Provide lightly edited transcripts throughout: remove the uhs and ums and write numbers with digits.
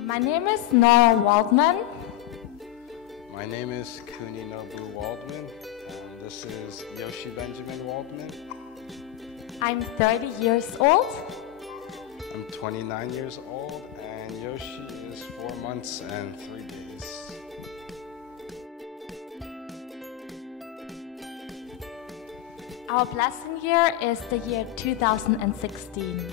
My name is Nora Waldman. My name is Kuni Nobu Waldman. This is Yoshi Benjamin Waldman. I'm 30 years old. I'm 29 years old, and Yoshi is 4 months and 3 days. Our blessing year is the year 2016.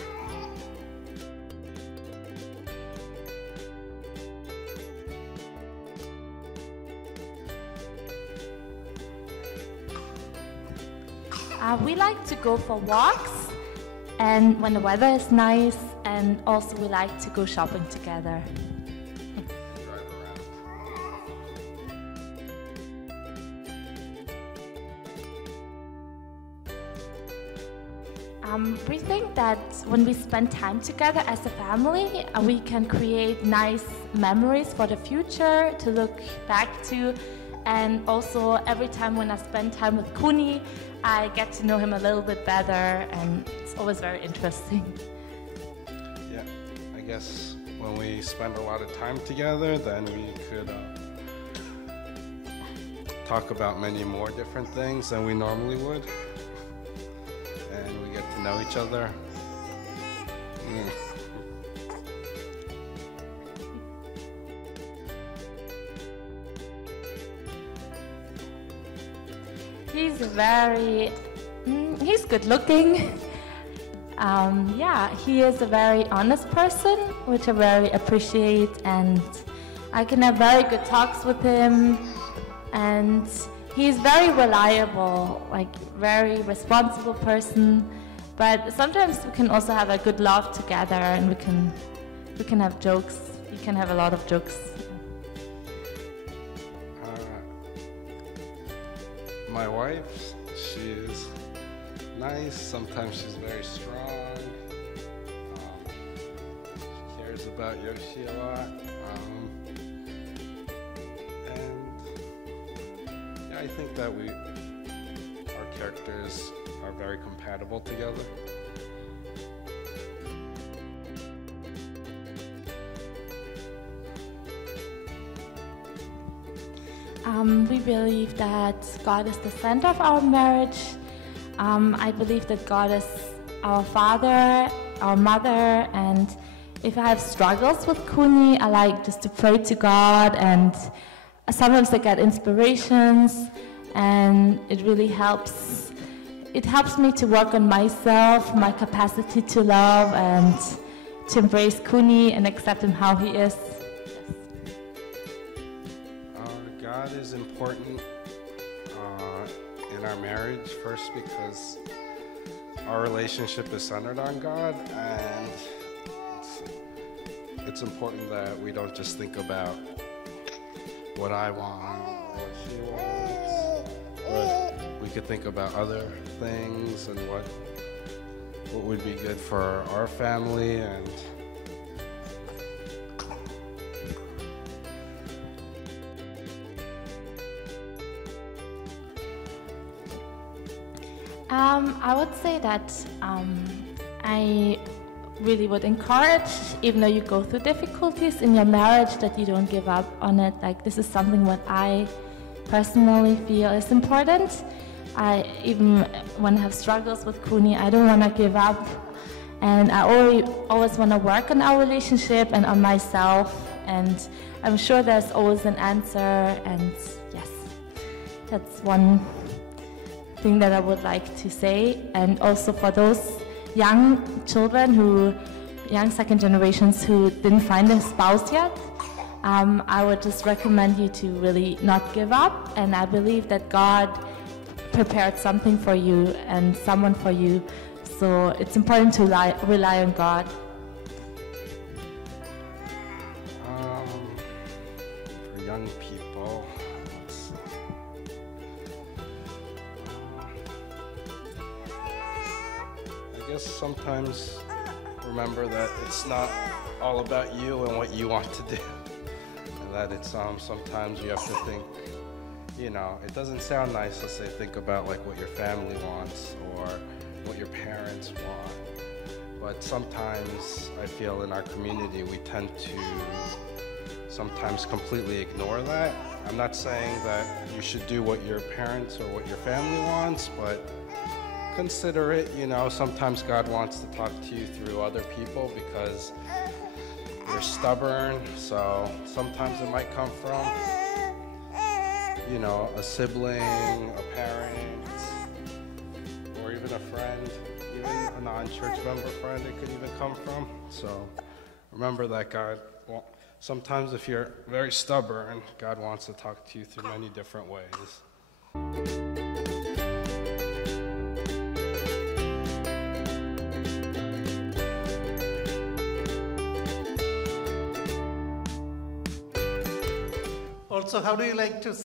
We like to go for walks, and when the weather is nice, and also we like to go shopping together. We think that when we spend time together as a family, we can create nice memories for the future to look back to. And also, every time when I spend time with Kuni, I get to know him a little bit better, and it's always very interesting. Yeah, I guess when we spend a lot of time together, then we could talk about many more different things than we normally would. And we get to know each other. He's good looking. He is a very honest person, which I very appreciate, and I can have very good talks with him, and he's very reliable, like very responsible person, but sometimes we can also have a good laugh together, and we can have jokes. We can have a lot of jokes. My wife, she is nice. Sometimes she's very strong. She cares about Yoshi a lot. I think that our characters are very compatible together. We believe that God is the center of our marriage. I believe that God is our father, our mother, and if I have struggles with Kuni, I like just to pray to God, and sometimes I get inspirations, and it really helps. It helps me to work on myself, my capacity to love, and to embrace Kuni and accept him how he is. God is important in our marriage, first because our relationship is centered on God, and it's important that we don't just think about what I want or what she wants, but we could think about other things and what would be good for our family. And I would say that I really would encourage, even though you go through difficulties in your marriage, that you don't give up on it. Like, this is something what I personally feel is important. Even when I have struggles with Kuni, I don't want to give up, and I always want to work on our relationship and on myself, and I'm sure there's always an answer. And yes, that's one thing that I would like to say. And also for those young children young second generations who didn't find a spouse yet, I would just recommend you to really not give up, and I believe that God prepared something for you and someone for you, so it's important to rely on God. For young people, I guess sometimes remember that it's not all about you and what you want to do, and that it's sometimes you have to think, it doesn't sound nice to say think about like what your family wants or what your parents want, But sometimes I feel in our community we tend to sometimes completely ignore that. I'm not saying that you should do what your parents or what your family wants, but consider it. You know, sometimes God wants to talk to you through other people because you're stubborn. So sometimes it might come from, you know, a sibling, a parent, or even a friend, even a non-church member friend it could even come from. So remember that God, sometimes if you're very stubborn, God wants to talk to you through many different ways. Also, how do you like to